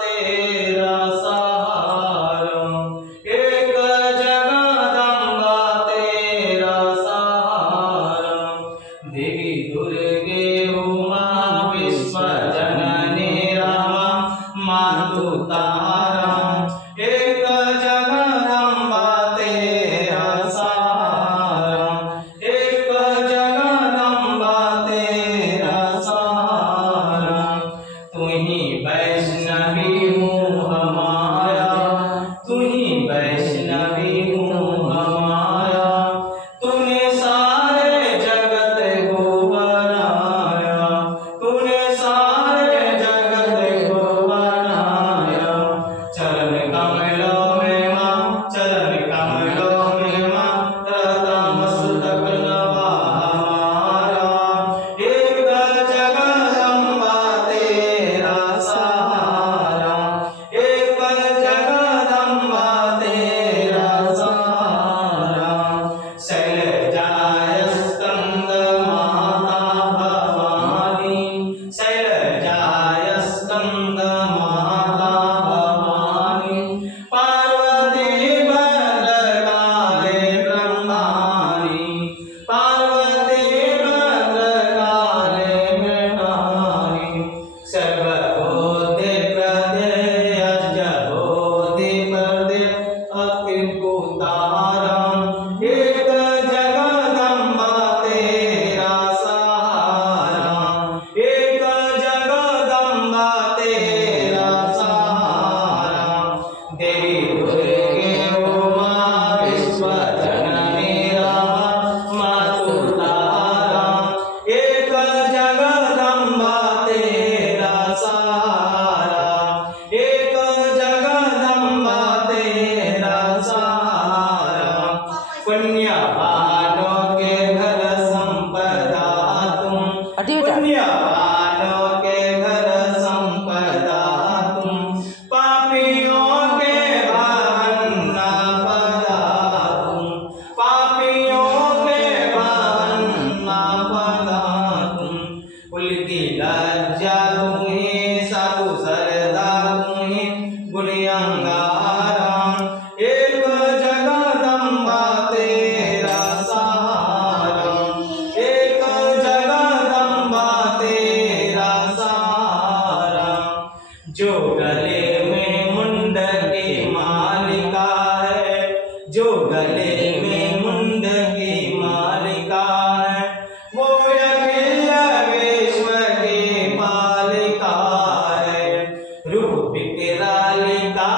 तेरा सहारा, एक जगदम्बा तेरा सहारा, देवी दुर्गे उमा विश्व जननी रमा मातु तारा, एक जगदम्बा तेरा सहारा, एक जगदम्बा तेरा सहारा, तुही वैष्णवी हूँ हमारा, तुही वैष्णवी हूँ हमारा, तूने सारे जगत को बनाया, तूने सारे जगत को बनाया, चरण कमलों में माँ, चरण कमलों में माँ, तेरा मस्तक नवा हमारा, एक जगदम्बा तेरा सहारा, एक जगदम्बा तेरा सहारा, शैलजाय स्कंद माता भवानी, शैलजाय स्कंद माता भवानी, पार्वती भद्रकाली ब्रह्माणी, पार्वती भद्रकाली ब्रह्माणी, सर्वभूते प्रदे अष्टभूते प्रदे अतिभूतारं, एक जगदम्बा तेरा सहारा, एक जगदम्बा तेरा सहारा, देवी दुर्गे उमा विश्व जननी रमा मातु तारा, एक जगदम्बा तेरा सहारा, एक जगदम्बा तेरा सहारा, पुण्यवानों के घर संपदा तुम, पुण्यवानों के घर संपदा तुम, पापियों के भवन पदा तुम, पापियों के भवन पदा तुम, कुल की लज्जा तुम्हें साधु सरदा तुम्हें गुणियंगारा, एक जगदम्बा तेरा सहारा, एक जगदम्बा तेरा सहारा, जो गले में मुंड की मालिका है, जो गले में मुंड की मालिका है, वो अखिल विश्व की पालिका है, रूप विकरालिका